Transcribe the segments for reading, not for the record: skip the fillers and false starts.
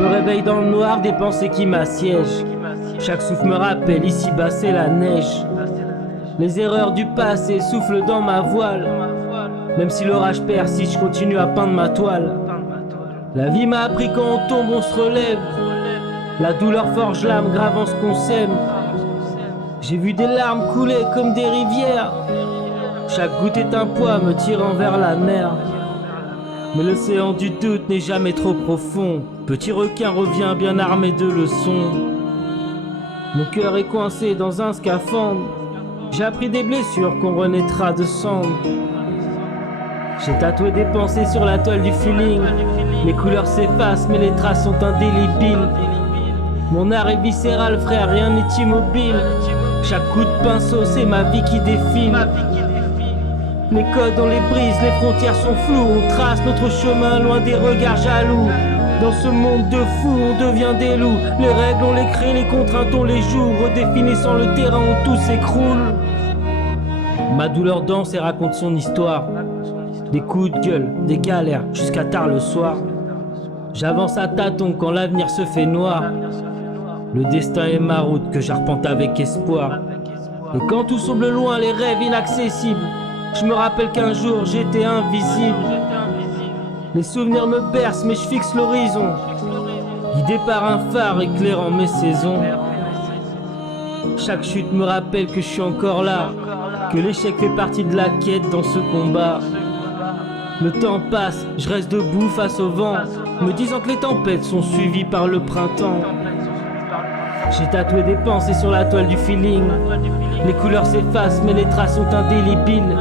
me réveille dans le noir, des pensées qui m'assiègent. Chaque souffle me rappelle, ici-bas c'est la neige. Les erreurs du passé soufflent dans ma voile. Même si l'orage persiste, je continue à peindre ma toile. La vie m'a appris quand on tombe, on se relève. La douleur forge l'âme, gravant ce qu'on sème. J'ai vu des larmes couler comme des rivières. Chaque goutte est un poids me tirant vers la mer. Mais l'océan du doute n'est jamais trop profond. Petit requin revient bien armé de leçons. Mon cœur est coincé dans un scaphandre. J'ai appris des blessures qu'on renaîtra de cendres. J'ai tatoué des pensées sur la toile du feeling. Les couleurs s'effacent mais les traces sont indélébiles. Mon art est viscéral frère, rien n'est immobile. Chaque coup de pinceau c'est ma vie qui défile. Les codes on les brise, les frontières sont floues. On trace notre chemin loin des regards jaloux. Dans ce monde de fous on devient des loups. Les règles on les crée, les contraintes on les joue. Redéfinissant le terrain où tout s'écroule. Ma douleur danse et raconte son histoire. Des coups de gueule, des galères, jusqu'à tard le soir. J'avance à tâtons quand l'avenir se fait noir. Le destin est ma route que j'arpente avec espoir. Et quand tout semble loin, les rêves inaccessibles, je me rappelle qu'un jour j'étais invisible. Les souvenirs me bercent mais je fixe l'horizon, guidé par un phare éclairant mes saisons. Chaque chute me rappelle que je suis encore là, que l'échec fait partie de la quête dans ce combat. Le temps passe, je reste debout face au vent, me disant que les tempêtes sont suivies par le printemps. J'ai tatoué des pensées sur la toile du feeling. Les couleurs s'effacent mais les traces sont indélébiles.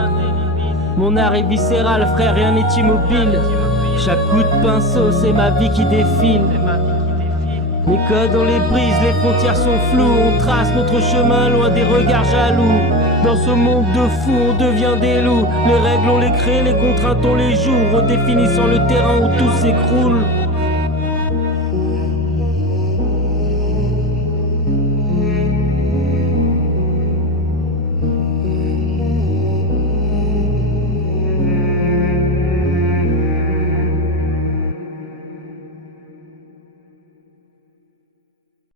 Mon art est viscéral frère, rien n'est immobile. Chaque coup de pinceau c'est ma vie qui défile. Les codes on les brise, les frontières sont floues. On trace notre chemin loin des regards jaloux. Dans ce monde de fous on devient des loups. Les règles on les crée, les contraintes on les joue. Redéfinissant le terrain où tout s'écroule.